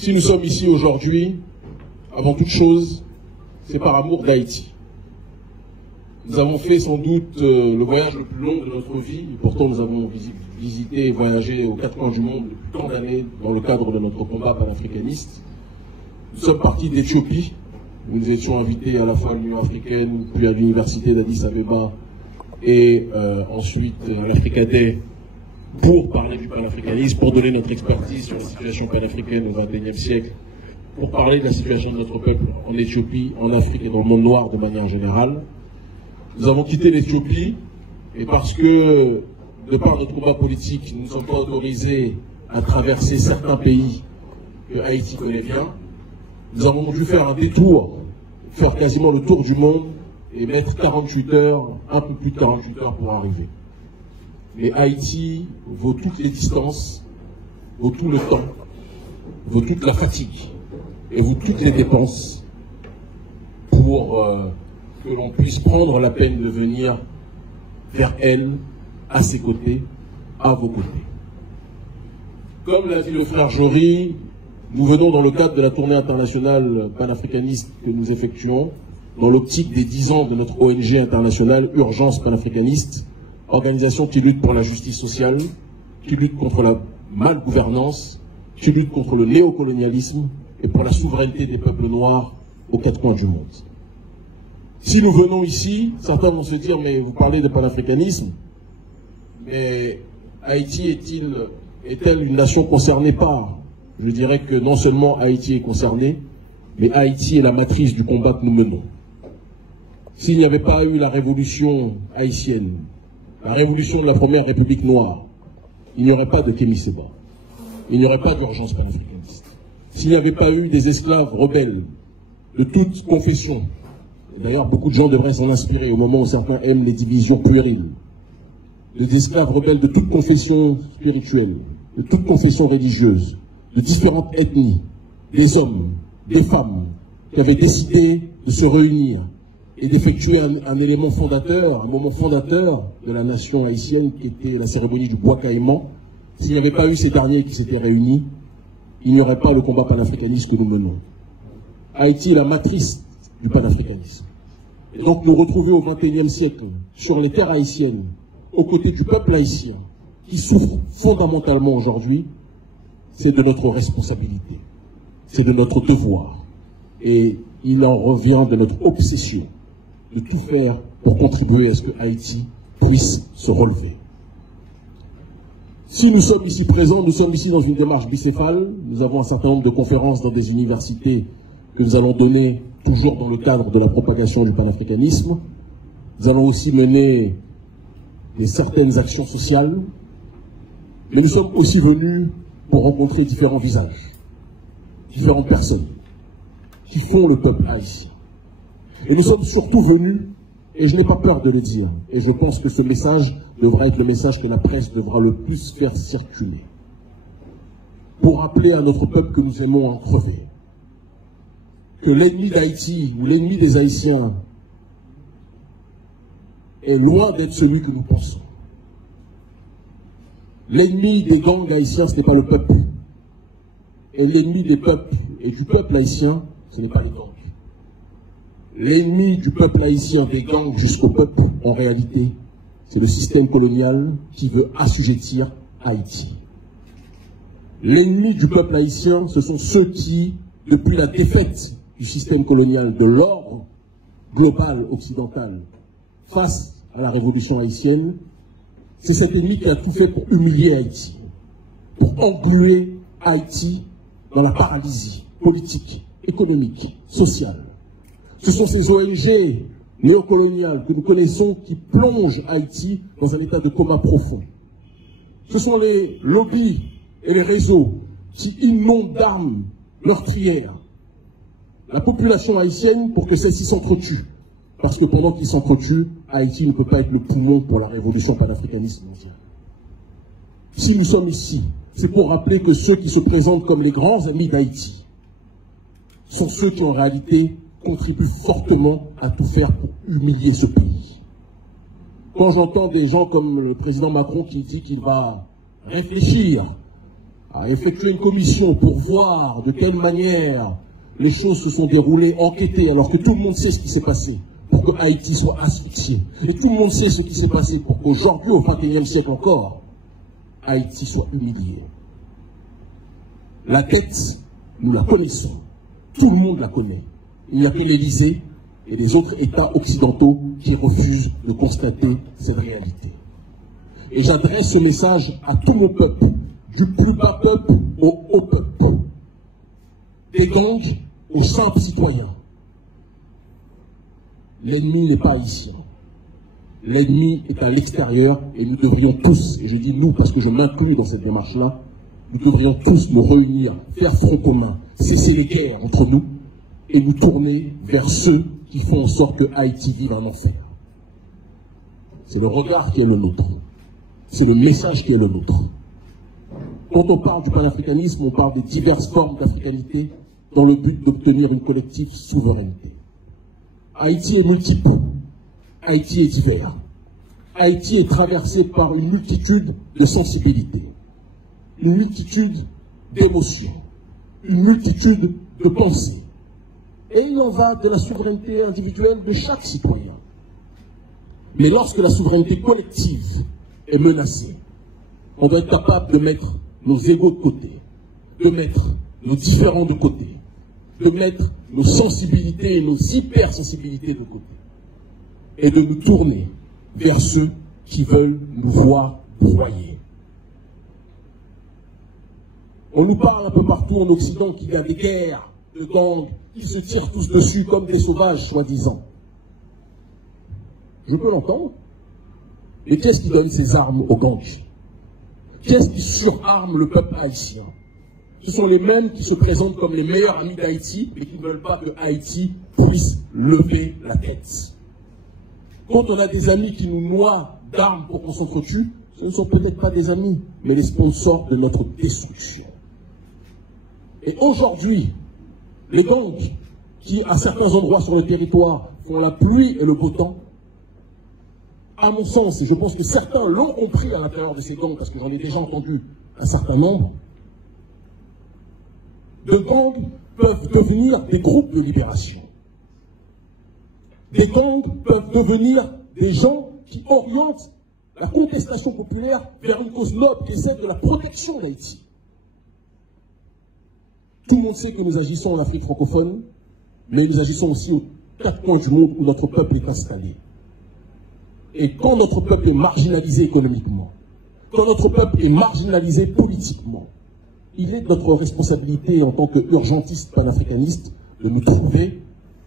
Si nous sommes ici aujourd'hui, avant toute chose, c'est par amour d'Haïti. Nous avons fait sans doute le voyage le plus long de notre vie, et pourtant nous avons visité et voyagé aux quatre coins du monde depuis tant d'années dans le cadre de notre combat panafricaniste. Nous sommes partis d'Éthiopie, où nous étions invités à la fois à l'Union africaine, puis à l'université d'Addis Abeba, et ensuite à l'Africa Day, pour parler du panafricanisme, pour donner notre expertise sur la situation panafricaine au XXIe siècle, pour parler de la situation de notre peuple en Éthiopie, en Afrique et dans le monde noir de manière générale. Nous avons quitté l'Éthiopie, et parce que, de par notre combat politique, nous ne sommes pas autorisés à traverser certains pays que Haïti connaît bien, nous avons dû faire un détour, faire quasiment le tour du monde, et mettre 48 heures, un peu plus de 48 heures pour arriver. Mais Haïti vaut toutes les distances, vaut tout le temps, vaut toute la fatigue, et vaut toutes les dépenses pour que l'on puisse prendre la peine de venir vers elle, à ses côtés, à vos côtés. Comme l'a dit le frère Jory, nous venons dans le cadre de la tournée internationale panafricaniste que nous effectuons, dans l'optique des 10 ans de notre ONG internationale Urgence panafricaniste, organisation qui lutte pour la justice sociale, qui lutte contre la malgouvernance, qui lutte contre le néocolonialisme et pour la souveraineté des peuples noirs aux quatre coins du monde. Si nous venons ici, certains vont se dire, mais vous parlez de panafricanisme, mais Haïti est-elle une nation concernée par? Je dirais que non seulement Haïti est concernée, mais Haïti est la matrice du combat que nous menons. S'il n'y avait pas eu la révolution haïtienne, la révolution de la première République noire, il n'y aurait pas de Kémy Séba, il n'y aurait pas d'urgence panafricaniste. S'il n'y avait pas eu des esclaves rebelles de toute confession, d'ailleurs beaucoup de gens devraient s'en inspirer au moment où certains aiment les divisions puériles, des esclaves rebelles de toute confession spirituelle, de toute confession religieuse, de différentes ethnies, des hommes, des femmes, qui avaient décidé de se réunir et d'effectuer un élément fondateur, un moment fondateur de la nation haïtienne qui était la cérémonie du bois caïman. S'il n'y avait pas eu ces derniers qui s'étaient réunis, il n'y aurait pas le combat panafricaniste que nous menons. Haïti est la matrice du panafricanisme. Et donc nous retrouver au XXIe siècle, sur les terres haïtiennes, aux côtés du peuple haïtien, qui souffre fondamentalement aujourd'hui, c'est de notre responsabilité, c'est de notre devoir. Et il en revient de notre obsession de tout faire pour contribuer à ce que Haïti puisse se relever. Si nous sommes ici présents, nous sommes ici dans une démarche bicéphale. Nous avons un certain nombre de conférences dans des universités que nous allons donner toujours dans le cadre de la propagation du panafricanisme. Nous allons aussi mener certaines actions sociales, mais nous sommes aussi venus pour rencontrer différents visages, différentes personnes qui font le peuple haïtien. Et nous sommes surtout venus, et je n'ai pas peur de le dire, et je pense que ce message devra être le message que la presse devra le plus faire circuler, pour rappeler à notre peuple que nous aimons en crever, que l'ennemi d'Haïti ou l'ennemi des Haïtiens est loin d'être celui que nous pensons. L'ennemi des gangs haïtiens, ce n'est pas le peuple. Et l'ennemi des peuples et du peuple haïtien, ce n'est pas les gangs. L'ennemi du peuple haïtien, des gangs jusqu'au peuple, en réalité, c'est le système colonial qui veut assujettir Haïti. L'ennemi du peuple haïtien, ce sont ceux qui, depuis la défaite du système colonial, de l'ordre global occidental, face à la révolution haïtienne, c'est cet ennemi qui a tout fait pour humilier Haïti, pour engluer Haïti dans la paralysie politique, économique, sociale. Ce sont ces ONG néocoloniales que nous connaissons qui plongent Haïti dans un état de coma profond. Ce sont les lobbies et les réseaux qui inondent d'armes meurtrières la population haïtienne pour que celle-ci s'entretue. Parce que pendant qu'ils s'entretuent, Haïti ne peut pas être le poumon pour la révolution panafricaniste mondiale. Si nous sommes ici, c'est pour rappeler que ceux qui se présentent comme les grands amis d'Haïti sont ceux qui en réalité contribuent fortement à tout faire pour humilier ce pays. Quand j'entends des gens comme le président Macron qui dit qu'il va réfléchir a effectué une commission pour voir de quelle manière les choses se sont déroulées, enquêter, alors que tout le monde sait ce qui s'est passé, pour que Haïti soit asphyxié. Et tout le monde sait ce qui s'est passé pour qu'aujourd'hui, au XXIe siècle encore, Haïti soit humilié. La dette, nous la connaissons. Tout le monde la connaît. Il n'y a que l'Élysée et les autres États occidentaux qui refusent de constater cette réalité. Et j'adresse ce message à tous nos peuples, du plus bas peuple au haut peuple, des gangs aux simples citoyens. L'ennemi n'est pas haïtien. L'ennemi est à l'extérieur et nous devrions tous, et je dis nous parce que je m'inclus dans cette démarche-là, nous devrions tous nous réunir, faire front commun, cesser les guerres entre nous et nous tourner vers ceux qui font en sorte que Haïti vive un enfer. C'est le regard qui est le nôtre. C'est le message qui est le nôtre. Quand on parle du panafricanisme, on parle de diverses formes d'africanité dans le but d'obtenir une collective souveraineté. Haïti est multiple. Haïti est divers. Haïti est traversé par une multitude de sensibilités, une multitude d'émotions, une multitude de pensées. Et il en va de la souveraineté individuelle de chaque citoyen. Mais lorsque la souveraineté collective est menacée, on doit être capable de mettre nos égos de côté, de mettre nos différends de côté, de mettre nos sensibilités et nos hypersensibilités de côté, et de nous tourner vers ceux qui veulent nous voir broyer. On nous parle un peu partout en Occident qu'il y a des guerres de gangs qui se tirent tous dessus comme des sauvages, soi-disant. Je peux l'entendre. Mais qu'est-ce qui donne ces armes aux gangs? Qu'est-ce qui surarme le peuple haïtien? Ce sont les mêmes qui se présentent comme les meilleurs amis d'Haïti, mais qui ne veulent pas que Haïti puisse lever la tête. Quand on a des amis qui nous noient d'armes pour qu'on s'entretue, ce ne sont peut-être pas des amis, mais les sponsors de notre destruction. Et aujourd'hui, les gangs qui, à certains endroits sur le territoire, font la pluie et le beau temps, à mon sens, et je pense que certains l'ont compris à l'intérieur de ces gangs, parce que j'en ai déjà entendu un certain nombre, de gangs peuvent devenir des groupes de libération. Des gangs peuvent devenir des gens qui orientent la contestation populaire vers une cause noble qui est celle de la protection d'Haïti. Tout le monde sait que nous agissons en Afrique francophone, mais nous agissons aussi aux 4 coins du monde où notre peuple est installé. Et quand notre peuple est marginalisé économiquement, quand notre peuple est marginalisé politiquement, il est de notre responsabilité en tant qu'urgentistes panafricanistes de nous trouver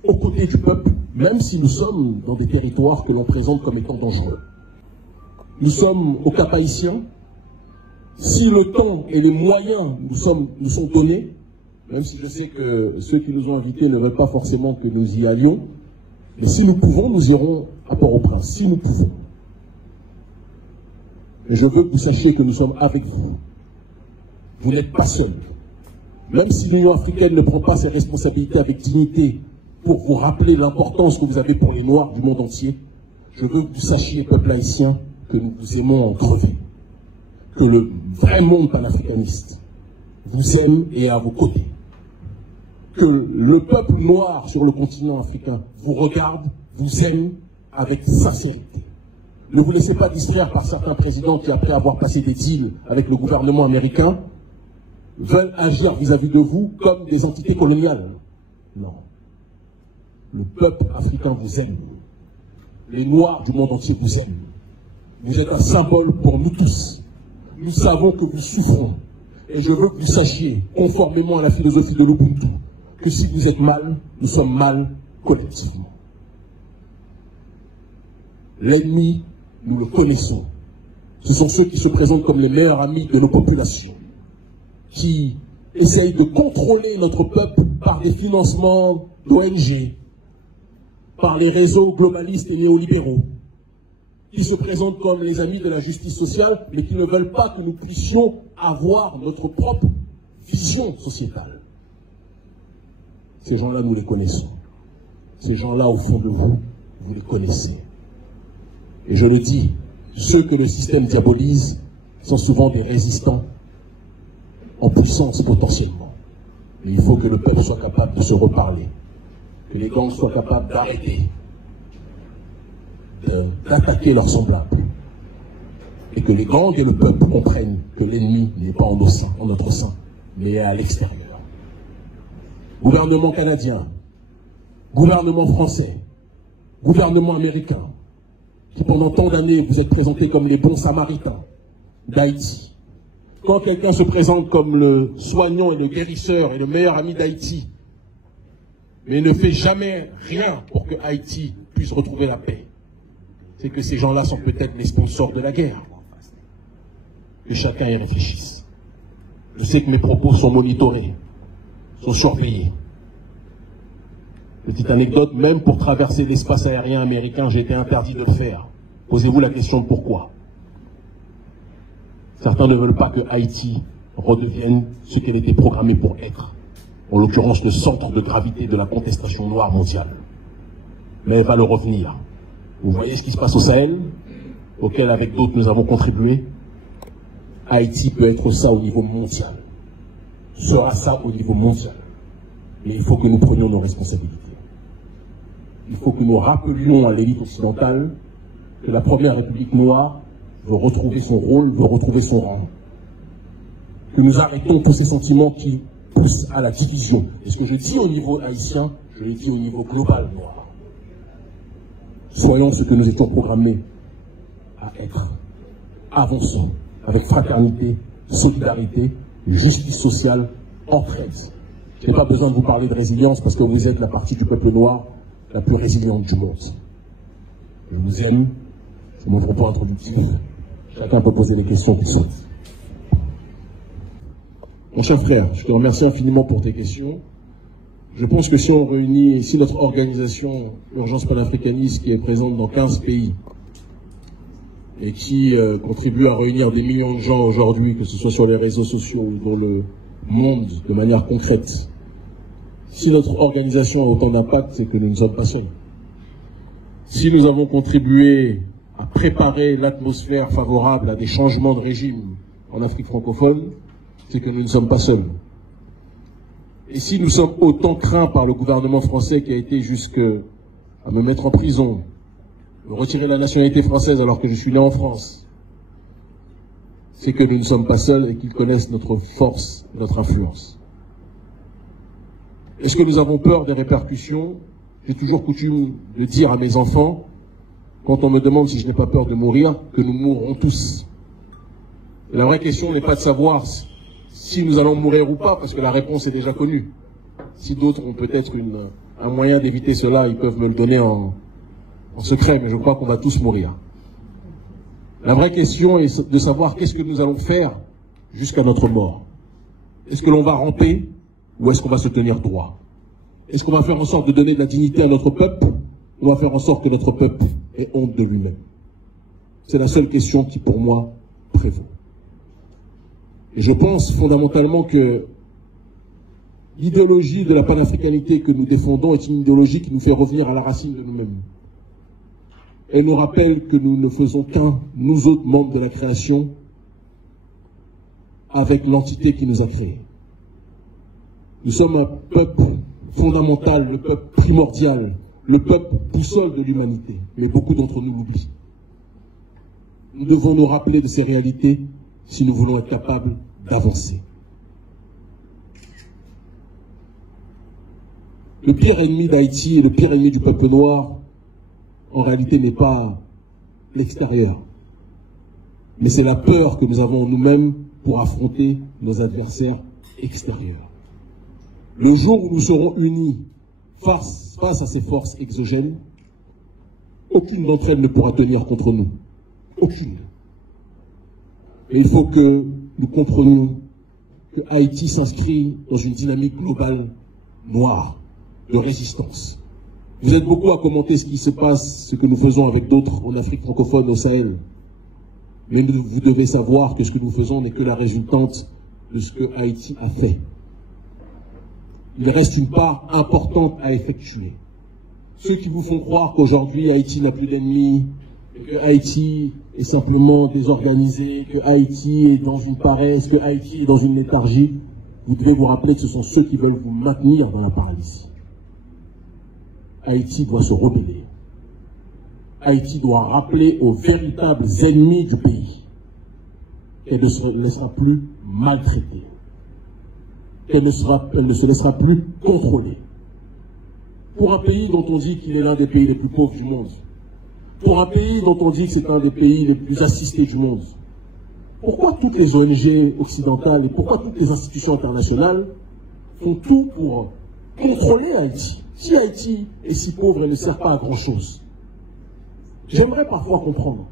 aux côtés du peuple, même si nous sommes dans des territoires que l'on présente comme étant dangereux. Nous sommes au Cap haïtien. Si le temps et les moyens nous sont donnés, même si je sais que ceux qui nous ont invités ne veulent pas forcément que nous y allions, mais si nous pouvons, nous irons à Port-au-Prince, si nous pouvons. Et je veux que vous sachiez que nous sommes avec vous. Vous n'êtes pas seuls. Même si l'Union africaine ne prend pas ses responsabilités avec dignité pour vous rappeler l'importance que vous avez pour les Noirs du monde entier, je veux que vous sachiez, peuple haïtien, que nous vous aimons en crever. Que le vrai monde panafricaniste vous aime et est à vos côtés. Que le peuple noir sur le continent africain vous regarde, vous aime avec sincérité. Ne vous laissez pas distraire par certains présidents qui, après avoir passé des deals avec le gouvernement américain, veulent agir vis-à-vis de vous comme des entités coloniales. Non. Le peuple africain vous aime. Les Noirs du monde entier vous aiment. Vous êtes un symbole pour nous tous. Nous savons que vous souffrons. Et je veux que vous sachiez, conformément à la philosophie de l'Ubuntu, que si vous êtes mal, nous sommes mal collectivement. L'ennemi, nous le connaissons. Ce sont ceux qui se présentent comme les meilleurs amis de nos populations, qui essayent de contrôler notre peuple par des financements d'ONG, par les réseaux globalistes et néolibéraux, qui se présentent comme les amis de la justice sociale, mais qui ne veulent pas que nous puissions avoir notre propre vision sociétale. Ces gens-là, nous les connaissons. Ces gens-là, au fond de vous, vous les connaissez. Et je le dis, ceux que le système diabolise sont souvent des résistants en puissance potentiellement. Mais il faut que le peuple soit capable de se reparler, que les gangs soient capables d'arrêter, d'attaquer leurs semblables, et que les gangs et le peuple comprennent que l'ennemi n'est pas en notre sein, mais à l'extérieur. Gouvernement canadien, gouvernement français, gouvernement américain, qui pendant tant d'années vous êtes présentés comme les bons samaritains d'Haïti. Quand quelqu'un se présente comme le soignant et le guérisseur et le meilleur ami d'Haïti, mais ne fait jamais rien pour que Haïti puisse retrouver la paix, c'est que ces gens-là sont peut-être les sponsors de la guerre. Que chacun y réfléchisse. Je sais que mes propos sont monitorés, sont surveillés. Petite anecdote, même pour traverser l'espace aérien américain, j'ai été interdit de le faire. Posez-vous la question de pourquoi. Certains ne veulent pas que Haïti redevienne ce qu'elle était programmée pour être. En l'occurrence, le centre de gravité de la contestation noire mondiale. Mais elle va le revenir. Vous voyez ce qui se passe au Sahel, auquel avec d'autres nous avons contribué. Haïti peut être ça au niveau mondial. Sera ça au niveau mondial. Mais il faut que nous prenions nos responsabilités. Il faut que nous rappelions à l'élite occidentale que la première République noire veut retrouver son rôle, veut retrouver son rang. Que nous arrêtons tous ces sentiments qui poussent à la division. Et ce que je dis au niveau haïtien, je l'ai dit au niveau global noir. Soyons ce que nous étions programmés à être. Avançons avec fraternité, solidarité, justice sociale, entraide. Je n'ai pas besoin de vous parler de résilience parce que vous êtes la partie du peuple noir la plus résiliente du monde. Je vous aime, c'est mon propos introductif. Chacun peut poser les questions qu'il souhaite. Mon cher frère, je te remercie infiniment pour tes questions. Je pense que si on réunit ici notre organisation Urgence panafricaniste qui est présente dans 15 pays et qui contribue à réunir des millions de gens aujourd'hui, que ce soit sur les réseaux sociaux ou dans le monde de manière concrète, si notre organisation a autant d'impact, c'est que nous ne sommes pas seuls. Si nous avons contribué à préparer l'atmosphère favorable à des changements de régime en Afrique francophone, c'est que nous ne sommes pas seuls. Et si nous sommes autant craints par le gouvernement français qui a été jusqu'à me mettre en prison, me retirer la nationalité française alors que je suis né en France, c'est que nous ne sommes pas seuls et qu'ils connaissent notre force, notre influence. Est-ce que nous avons peur des répercussions? J'ai toujours coutume de dire à mes enfants, quand on me demande si je n'ai pas peur de mourir, que nous mourrons tous. Et la vraie question n'est pas de savoir si nous allons mourir ou pas, parce que la réponse est déjà connue. Si d'autres ont peut-être un moyen d'éviter cela, ils peuvent me le donner en secret, mais je crois qu'on va tous mourir. La vraie question est de savoir qu'est-ce que nous allons faire jusqu'à notre mort. Est-ce que l'on va ramper ou est-ce qu'on va se tenir droit? Est-ce qu'on va faire en sorte de donner de la dignité à notre peuple ou on va faire en sorte que notre peuple ait honte de lui-même? C'est la seule question qui, pour moi, prévaut. Et je pense fondamentalement que l'idéologie de la panafricanité que nous défendons est une idéologie qui nous fait revenir à la racine de nous-mêmes. Elle nous rappelle que nous ne faisons qu'un, nous autres membres de la création, avec l'entité qui nous a créés. Nous sommes un peuple fondamental, le peuple primordial, le peuple boussole de l'humanité. Mais beaucoup d'entre nous l'oublient. Nous devons nous rappeler de ces réalités si nous voulons être capables d'avancer. Le pire ennemi d'Haïti et le pire ennemi du peuple noir, en réalité, n'est pas l'extérieur. Mais c'est la peur que nous avons en nous-mêmes pour affronter nos adversaires extérieurs. Le jour où nous serons unis face à ces forces exogènes, aucune d'entre elles ne pourra tenir contre nous. Aucune. Et il faut que nous comprenions que Haïti s'inscrit dans une dynamique globale noire de résistance. Vous êtes beaucoup à commenter ce qui se passe, ce que nous faisons avec d'autres en Afrique francophone, au Sahel. Mais vous devez savoir que ce que nous faisons n'est que la résultante de ce que Haïti a fait. Il reste une part importante à effectuer. Ceux qui vous font croire qu'aujourd'hui Haïti n'a plus d'ennemis, et que Haïti est simplement désorganisé, que Haïti est dans une paresse, que Haïti est dans une léthargie, vous devez vous rappeler que ce sont ceux qui veulent vous maintenir dans la paralysie. Haïti doit se rebeller. Haïti doit rappeler aux véritables ennemis du pays qu'elle ne se laissera plus maltraiter, qu'elle ne se laissera plus contrôler. Pour un pays dont on dit qu'il est l'un des pays les plus pauvres du monde, pour un pays dont on dit que c'est un des pays les plus assistés du monde, pourquoi toutes les ONG occidentales et pourquoi toutes les institutions internationales font tout pour contrôler Haïti? Si Haïti est si pauvre, elle ne sert pas à grand-chose. J'aimerais parfois comprendre.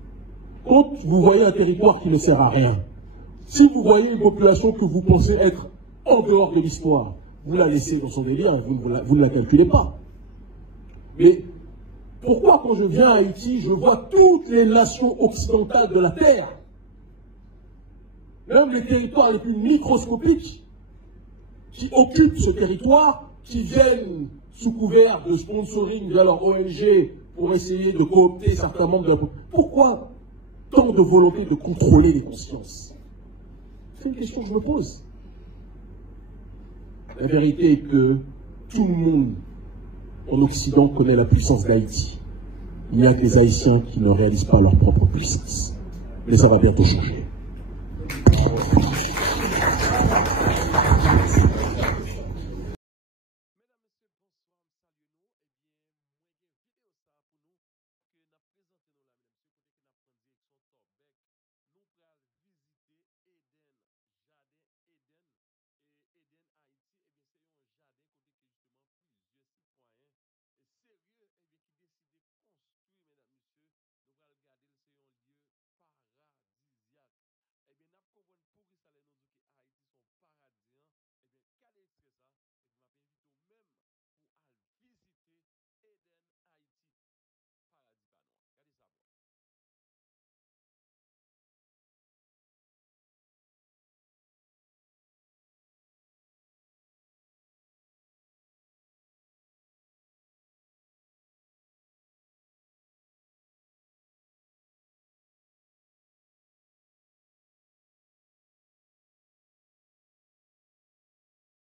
Quand vous voyez un territoire qui ne sert à rien, si vous voyez une population que vous pensez être en dehors de l'histoire, vous la laissez dans son délire, vous ne la calculez pas. Mais pourquoi quand je viens à Haïti, je vois toutes les nations occidentales de la Terre, même les territoires les plus microscopiques, qui occupent ce territoire, qui viennent sous couvert de sponsoring de leur ONG pour essayer de coopter certains membres de la population. Pourquoi tant de volonté de contrôler les consciences? C'est une question que je me pose. La vérité est que tout le monde en Occident connaît la puissance d'Haïti. Il n'y a que les Haïtiens qui ne réalisent pas leur propre puissance. Mais ça va bientôt changer.